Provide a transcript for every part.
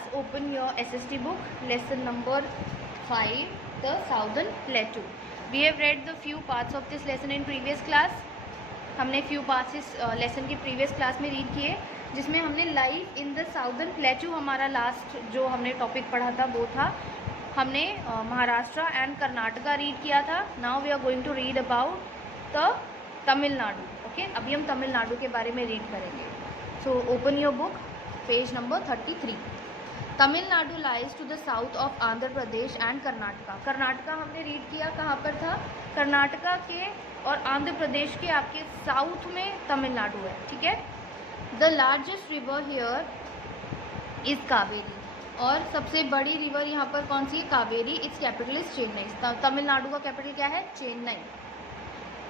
class, open your SST book, lesson number 5, the Southern Plateau. We have read the few parts of this lesson in previous class. हमने few parts इस lesson के previous class में read किए, जिसमें हमने life in the southern प्लेटू, हमारा last जो हमने टॉपिक पढ़ा था वो था, हमने महाराष्ट्र एंड कर्नाटका रीड किया था. Now we are going to read about the Tamil Nadu. Okay, अभी हम तमिलनाडु के बारे में रीड करेंगे. So open your book, page number 33. Tamil Nadu lies to the south of Andhra Pradesh and Karnataka. Karnataka हमने रीड किया, कहाँ पर था? कर्नाटका के और आंध्र प्रदेश के आपके साउथ में तमिलनाडु है. ठीक है. The largest river here is Kaveri. और सबसे बड़ी रिवर यहाँ पर कौन सी है? Kaveri. Its capital is Chennai. Tamil Nadu का कैपिटल क्या है? Chennai.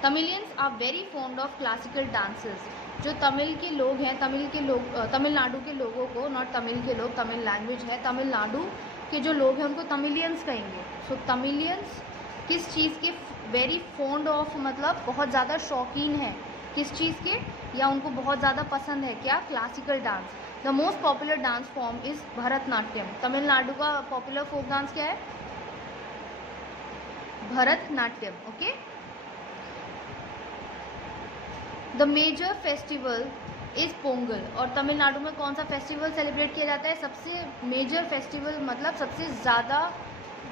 Tamilians are very fond of classical dances. जो तमिल के लोग हैं, तमिलनाडु के लोगों को, नॉट तमिल के लोग, तमिल लैंग्वेज है, तमिलनाडु के जो लोग हैं उनको तमिलियंस कहेंगे. सो तमिलियंस किस चीज़ के वेरी फॉन्ड ऑफ, मतलब बहुत ज़्यादा शौकीन है किस चीज़ के, या उनको बहुत ज़्यादा पसंद है क्या? Classical dance. The most popular dance form is Bharatanatyam. Tamil Nadu का पॉपुलर फोक डांस क्या है? Bharatanatyam. Okay. The major festival is Pongal. और तमिलनाडु में कौन सा फेस्टिवल सेलिब्रेट किया जाता है? सबसे मेजर फेस्टिवल, मतलब सबसे ज़्यादा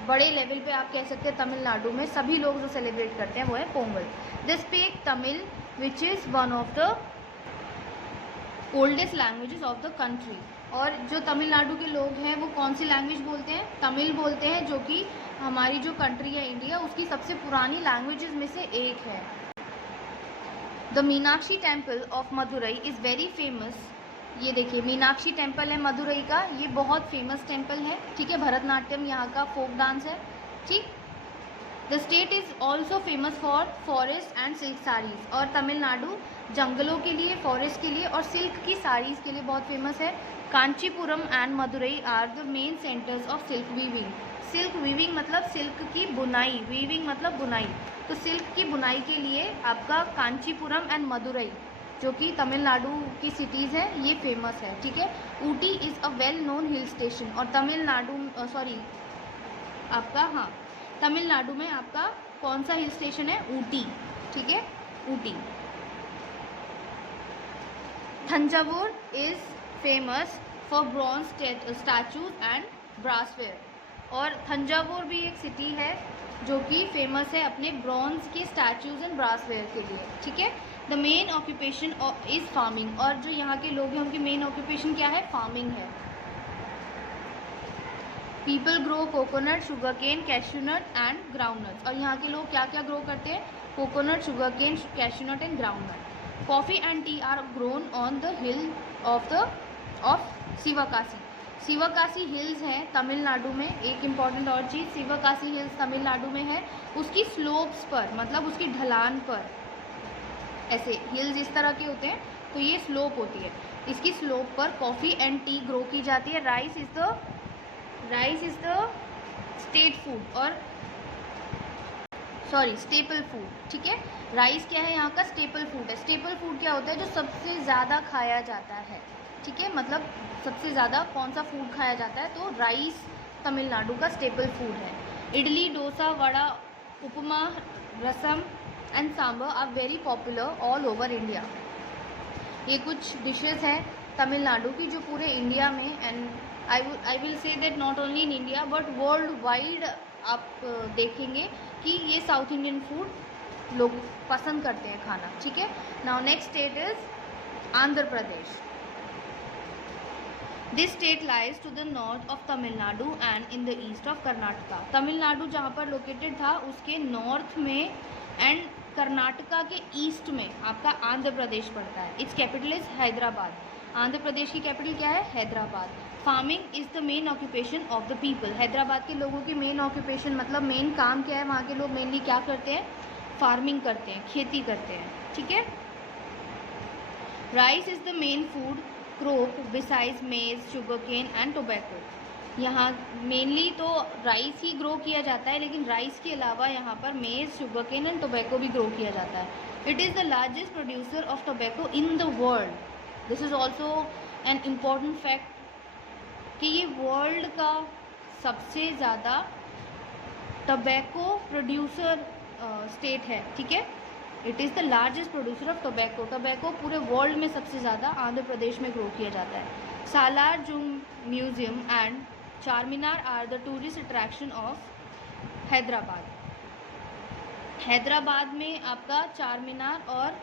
बड़े लेवल पे आप कह सकते हैं तमिलनाडु में सभी लोग जो सेलिब्रेट करते हैं वो है Pongal. They speak Tamil which is one of the oldest languages of the country. और जो तमिलनाडु के लोग हैं वो कौन सी लैंग्वेज बोलते हैं? तमिल बोलते हैं, जो कि हमारी जो कंट्री है इंडिया, उसकी सबसे पुरानी लैंग्वेजेस में से एक है. The Meenakshi temple of Madurai is very famous. ये देखिए, मीनाक्षी टेम्पल है मदुरई का, ये बहुत फेमस टेम्पल है. ठीक है. भरतनाट्यम यहाँ का फोक डांस है. ठीक. The state is also famous for forest and silk saris. और तमिलनाडु जंगलों के लिए, फॉरेस्ट के लिए और सिल्क की साड़ीज़ के लिए बहुत फेमस है. Kanchipuram and Madurai are the main centres of silk weaving. Silk weaving मतलब सिल्क की बुनाई, वीविंग मतलब बुनाई. तो सिल्क की बुनाई के लिए आपका कांचीपुरम एंड मदुरई, जो कि तमिलनाडु की सिटीज़ हैं, ये फेमस है. ठीक है. Ooty is a well known hill station. और तमिलनाडु में आपका कौन सा हिल स्टेशन है? ऊटी. ठीक है. Ooty. Thanjavur is famous for bronze statues and brassware. और थंजावुर भी एक सिटी है जो कि फेमस है अपने ब्रॉन्ज के स्टैचूज एंड ब्रासवेयर के लिए. ठीक है. The main occupation is farming. और जो यहाँ के लोग हैं उनकी मेन ऑक्यूपेशन क्या है? फार्मिंग है. People grow coconut, sugar cane, cashewnut and groundnuts. और यहाँ के लोग क्या क्या ग्रो करते हैं? Coconut, sugar cane, cashewnut and groundnut. Coffee and tea are grown on the hill of Shivakashi. Shivakashi hills हैं तमिलनाडु में. एक इम्पॉर्टेंट और चीज़, शिवकाशी हिल्स तमिलनाडु में है. उसकी स्लोप्स पर, मतलब उसकी ढलान पर, ऐसे हिल्स इस तरह के होते हैं तो ये स्लोप होती है. इसकी स्लोप पर कॉफ़ी एंड टी ग्रो की जाती है. Rice is the state food, or staple food. ठीक है. राइस क्या है? यहाँ का स्टेपल फूड है. स्टेपल फूड क्या होता है? जो सबसे ज़्यादा खाया जाता है. ठीक है. मतलब सबसे ज़्यादा कौन सा फूड खाया जाता है? तो राइस तमिलनाडु का स्टेपल फूड है. Idli, dosa, vada, upma, rasam and sambar are very popular all over India. ये कुछ डिशेस हैं तमिलनाडु की जो पूरे इंडिया में, and I will say that not only in India but world wide आप देखेंगे कि ये साउथ इंडियन फूड लोग पसंद करते हैं खाना. ठीक है. Now next state is Andhra Pradesh. This state lies to the north of Tamil Nadu and in the east of Karnataka. Tamil Nadu जहाँ पर लोकेटेड था उसके नॉर्थ में एंड कर्नाटका के ईस्ट में आपका आंध्र प्रदेश पड़ता है. Its capital is Hyderabad. Andhra Pradesh की कैपिटल क्या है? Hyderabad. Farming is the main occupation of the people. Hyderabad के लोगों की मेन ऑक्यूपेशन, मतलब मेन काम क्या है? वहाँ के लोग मेनली क्या करते हैं? फार्मिंग करते हैं, खेती करते हैं. ठीक है. Rice is the main food crop besides मेज, शुगर केन एंड टोबैको. यहाँ मेनली तो राइस ही ग्रो किया जाता है, लेकिन राइस के अलावा यहाँ पर मेज, शुगर केन एंड टोबैको भी ग्रो किया जाता है. It is the largest producer of tobacco in the world. This is also an important fact कि ये वर्ल्ड का सबसे ज़्यादा टोबैको प्रोड्यूसर स्टेट है, ठीक है। It is the largest producer of tobacco. Tobacco पूरे वर्ल्ड में सबसे ज़्यादा आंध्र प्रदेश में ग्रो किया जाता है। Salar Jung museum and Charminar are the tourist attraction of Hyderabad. Hyderabad में आपका चारमीनार और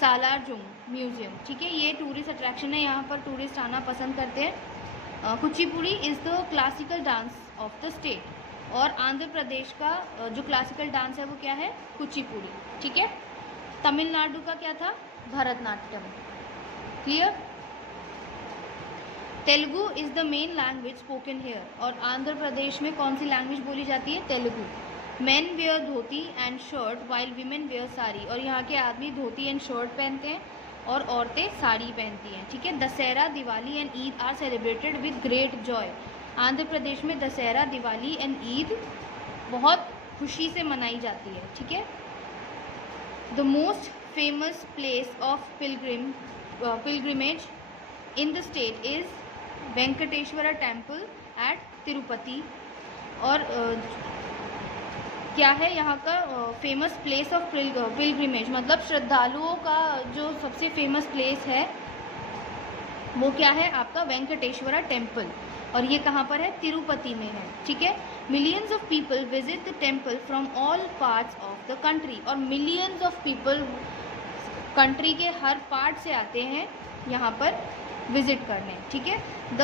सालार जंग म्यूजियम, ठीक है, ये टूरिस्ट अट्रैक्शन है, यहाँ पर टूरिस्ट आना पसंद करते हैं। Kuchipudi is the classical dance of the state, और आंध्र प्रदेश का जो क्लासिकल डांस है वो क्या है, कुचिपुड़ी, ठीक है। तमिलनाडु का क्या था, Bharatanatyam, clear. Telugu is the main language spoken here, और आंध्र प्रदेश में कौन सी लैंग्वेज बोली जाती है, Telugu. Men wear dhoti and shirt while women wear sari, और यहाँ के आदमी धोती एंड शर्ट पहनते हैं और औरतें साड़ी पहनती हैं, ठीक है। Dussehra, Diwali and Eid are celebrated with great joy. Andhra Pradesh में दशहरा, दिवाली एंड ईद बहुत खुशी से मनाई जाती है, ठीक है। The most famous place of pilgrimage in the state is Venkateshwara temple at Tirupati, और क्या है यहाँ का फेमस प्लेस ऑफ पिलग्रिमेज, मतलब श्रद्धालुओं का जो सबसे फेमस प्लेस है वो क्या है आपका, वेंकटेश्वरा टेम्पल, और ये कहाँ पर है, तिरुपति में है, ठीक है। Millions of people visit the temple from all parts of the country, और मिलियंस ऑफ पीपल कंट्री के हर पार्ट से आते हैं यहाँ पर विजिट करने, ठीक है। The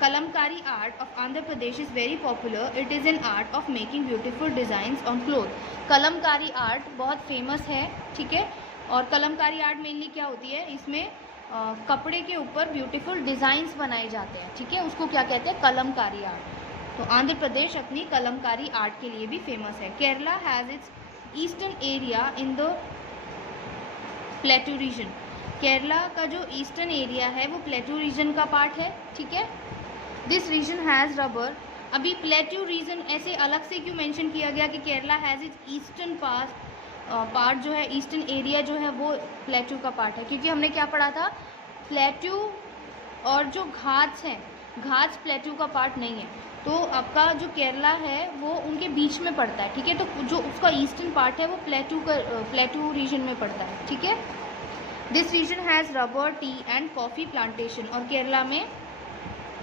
Kalamkari art of Andhra Pradesh is very popular. It is an art of making beautiful designs on cloth. Kalamkari art बहुत फेमस है, ठीक है, और कलमकारी आर्ट मेनली क्या होती है, इसमें कपड़े के ऊपर ब्यूटीफुल डिज़ाइंस बनाए जाते हैं, ठीक है, उसको क्या कहते हैं, कलमकारी आर्ट। तो आंध्र प्रदेश अपनी कलमकारी आर्ट के लिए भी फेमस है। Kerala has its eastern area in the plateau region. Kerala का जो ईस्टर्न एरिया है वो प्लेटू रीजन का पार्ट है, ठीक है। This region has rubber. अभी प्लेटू रीजन ऐसे अलग से क्यों मेंशन किया गया कि Kerala has its eastern part जो है, ईस्टर्न एरिया जो है वो प्लेटू का पार्ट है, क्योंकि हमने क्या पढ़ा था, प्लेटू और जो घाट्स हैं, घाट्स प्लेटू का पार्ट नहीं है, तो आपका जो केरला है वो उनके बीच में पड़ता है, ठीक है। तो जो उसका ईस्टर्न पार्ट है वो प्लेटू रीजन में पड़ता है, ठीक है। This region has rubber, tea and coffee plantation, और केरला में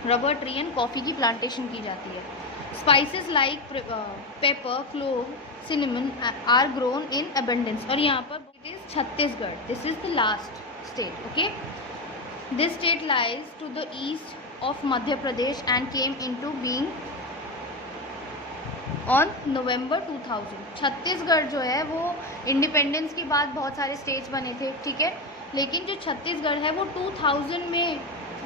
रबर, ट्री एंड कॉफ़ी की प्लांटेशन की जाती है। Spices like pepper, clove, cinnamon are grown in abundance, और यहाँ पर it is Chhattisgarh. This is the last state, okay? This state lies to the east of Madhya Pradesh and came into being on November 2000। Chhattisgarh जो है वो independence के बाद बहुत सारे स्टेट्स बने थे, ठीक है, लेकिन जो छत्तीसगढ़ है वो 2000 में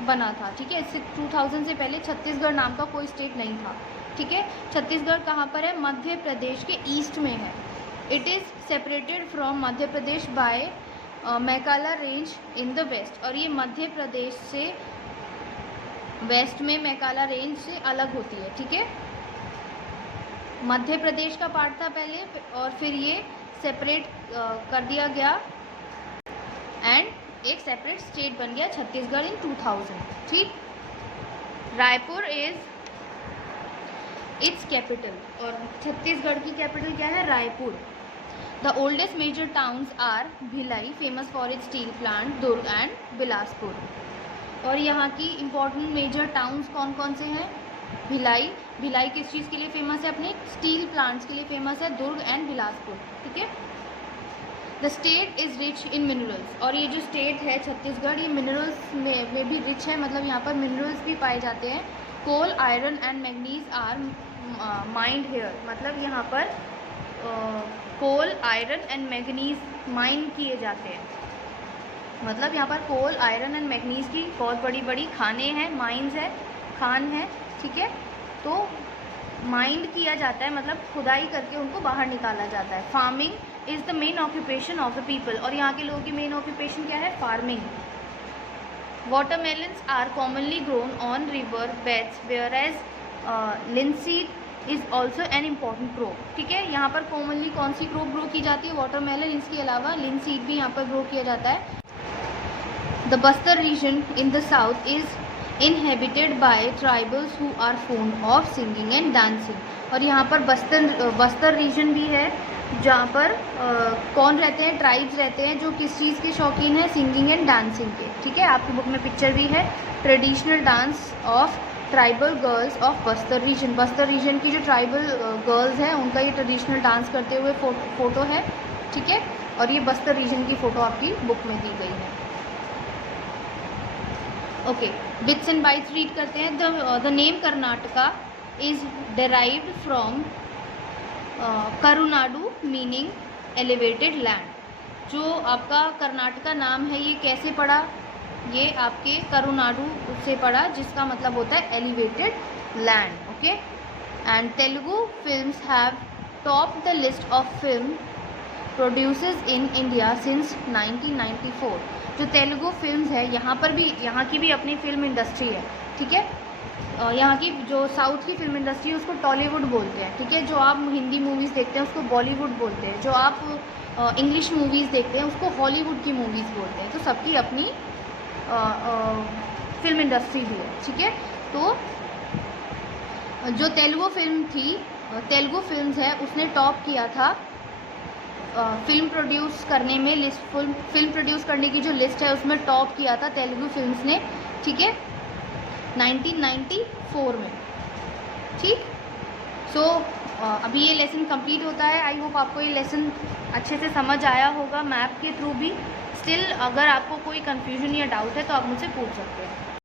बना था, ठीक है। इससे 2000 से पहले छत्तीसगढ़ नाम का कोई स्टेट नहीं था, ठीक है। छत्तीसगढ़ कहाँ पर है, मध्य प्रदेश के ईस्ट में है। It is separated from Madhya Pradesh by Maikala range in the west, और ये मध्य प्रदेश से वेस्ट में मैकाला रेंज से अलग होती है, ठीक है। मध्य प्रदेश का पार्ट था पहले, और फिर ये सेपरेट कर दिया गया एंड एक सेपरेट स्टेट बन गया छत्तीसगढ़ इन 2000, ठीक। रायपुर इज़ इट्स कैपिटल, और छत्तीसगढ़ की कैपिटल क्या है, Raipur. The oldest major towns are Bhilai, famous for its steel plant, Durg and Bilaspur, और यहाँ की इम्पोर्टेंट मेजर टाउन्स कौन कौन से हैं, भिलाई। भिलाई किस चीज़ के लिए फेमस है, अपने स्टील प्लांट्स के लिए फेमस है, दुर्ग एंड बिलासपुर, ठीक है। The state is rich in minerals, और ये जो स्टेट है छत्तीसगढ़, ये मिनरल्स में भी रिच है, मतलब यहाँ पर मिनरल्स भी पाए जाते हैं। Coal, iron and manganese are mined here, मतलब यहाँ पर coal, iron and manganese mine किए जाते हैं, मतलब यहाँ पर कोल, आयरन एंड मैग्नीज की बहुत बड़ी बड़ी खाने हैं, माइंस है, खान है, ठीक है। तो माइंड किया जाता है, मतलब खुदाई करके उनको बाहर निकाला जाता है। Farming is the main occupation of the people, और यहाँ के लोगों की मेन ऑक्यूपेशन क्या है, farming. Watermelons are commonly grown on river beds, whereas linseed is also an important crop, ठीक है। यहाँ पर कॉमनली कौन सी क्रॉप ग्रो की जाती है, वाटरमेलन, इसके अलावा लिनसीड भी यहाँ पर ग्रो किया जाता है। The Bastar region in the south is inhabited by tribals who are fond of singing and dancing. और यहाँ पर बस्तर रीजन भी है जहाँ पर कौन रहते हैं, ट्राइब्स रहते हैं जो किस चीज़ के शौकीन है, सिंगिंग एंड डांसिंग के। ठीक है, आपकी बुक में पिक्चर भी है, traditional dance of tribal girls of Bastar region. Bastar region की जो ट्राइबल गर्ल्स हैं उनका ये ट्रेडिशनल डांस करते हुए फ़ोटो है। ठीक है, और ये बस्तर रीजन की फ़ोटो आपकी बुक में दी गई है। Okay, bits and bytes read करते हैं। The name Karnataka is derived from Karunadu meaning elevated land. जो आपका कर्नाटका नाम है ये कैसे पड़ा, ये आपके करुनाडु से पड़ा जिसका मतलब होता है elevated land. Okay, and Telugu films have top the list of film produces in India since 1994। जो तेलुगु फिल्म्स है यहाँ पर भी, यहाँ की भी अपनी फिल्म इंडस्ट्री है। ठीक है, यहाँ की जो साउथ की फिल्म इंडस्ट्री है उसको टॉलीवुड बोलते हैं। ठीक है, जो आप हिंदी मूवीज़ देखते हैं उसको बॉलीवुड बोलते हैं, जो आप इंग्लिश मूवीज़ देखते हैं उसको हॉलीवुड की मूवीज़ बोलते हैं। तो सबकी अपनी फिल्म इंडस्ट्री भी है। ठीक है, तो जो तेलुगु फिल्म थी, तेलुगु फिल्म्स है उसने टॉप किया था फिल्म प्रोड्यूस करने में, फिल्म प्रोड्यूस करने की जो लिस्ट है उसमें टॉप किया था तेलुगु फिल्म्स ने। ठीक है, 1994 में। ठीक, सो अभी ये लेसन कंप्लीट होता है। आई होप आपको ये लेसन अच्छे से समझ आया होगा मैप के थ्रू भी। स्टिल अगर आपको कोई कन्फ्यूजन या डाउट है तो आप मुझसे पूछ सकते हैं।